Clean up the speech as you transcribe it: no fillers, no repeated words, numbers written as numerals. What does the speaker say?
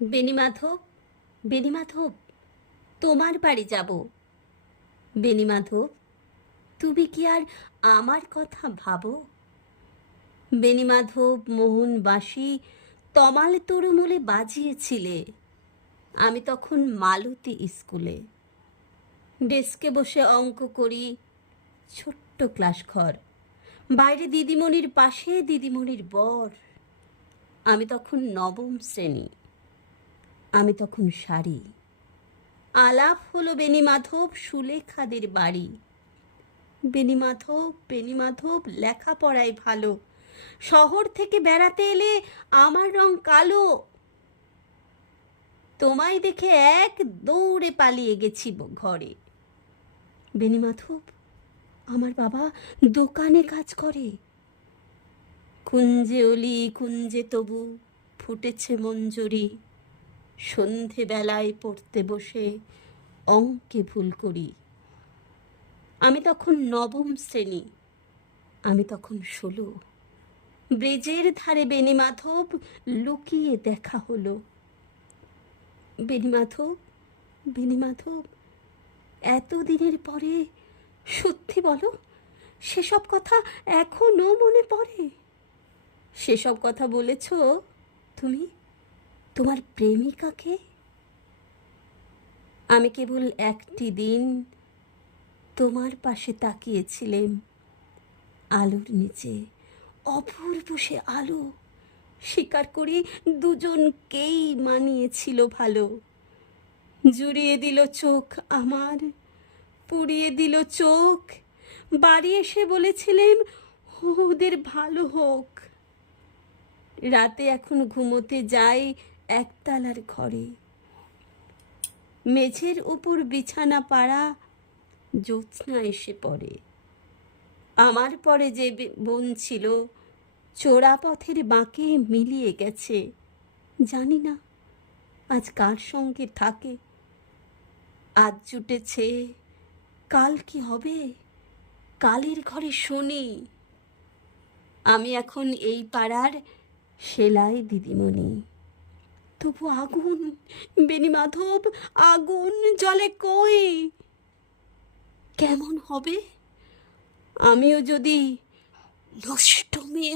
বেণীমাধব, বেণীমাধব, তোমার বাড়ি যাব। বেণীমাধব, তুমি কি আর আমার কথা ভাবো? বেণীমাধব মোহন বাঁশি তমাল তরুমূলে বাজিয়েছিলে। আমি তখন মালতী স্কুলে ডেস্কে বসে অঙ্ক করি, ছোট্ট ক্লাস ঘর, বাইরে দিদিমণির পাশে দিদিমণির বর। আমি তখন নবম শ্রেণী, আমি তখন শাড়ি। আলাপ হলো বেণীমাধব সুলেখাদের বাড়ি। বেণীমাধব, বেণীমাধব, লেখাপড়ায় ভালো, শহর থেকে বেড়াতে এলে আমার রং কালো। তোমায় দেখে এক দৌড়ে পালিয়ে গেছি ঘরে। বেণীমাধব, আমার বাবা দোকানে কাজ করে। কুঞ্জে অলি কুঞ্জে তবু ফুটেছে মঞ্জরি, সন্ধেবেলায় পড়তে বসে অঙ্কে ভুল করি। আমি তখন নবম শ্রেণী, আমি তখন 16। ব্রিজের ধারে বেণীমাধব লুকিয়ে দেখা হলো। বেণীমাধব, বেণীমাধব, এতদিনের পরে সত্যি বলো, সেসব কথা এখনো মনে পড়ে? সেসব কথা বলেছ তুমি তোমার প্রেমিকাকে? আমি কেবল একটি দিন তোমার পাশে তাকিয়েছিলেম, আলোর নিচে, অপূর্ব সে আলো। স্বীকার করি দুজনকেই মানিয়েছিল ভালো। জুড়িয়ে দিল চোখ আমার, পুড়িয়ে দিল চোখ। বাড়ি এসে বলেছিলেম ওদের ভালো হোক। রাতে এখন ঘুমোতে যাই একতলার ঘরে, মেঝের উপর বিছানা পাড়া, জ্যোৎস্না এসে পড়ে। আমার পরে যে বোন ছিল চোরা পথের বাঁকে মিলিয়ে গেছে। জানি না আজ কার সঙ্গে থাকে। আজ জুটেছে, কাল কি হবে? কালের ঘরে শুনি। আমি এখন এই পাড়ার সেলাই দিদিমণি। তবু আগুন, বেণীমাধব, আগুন জলে কই? কেমন হবে আমিও যদি নষ্ট মেয়ে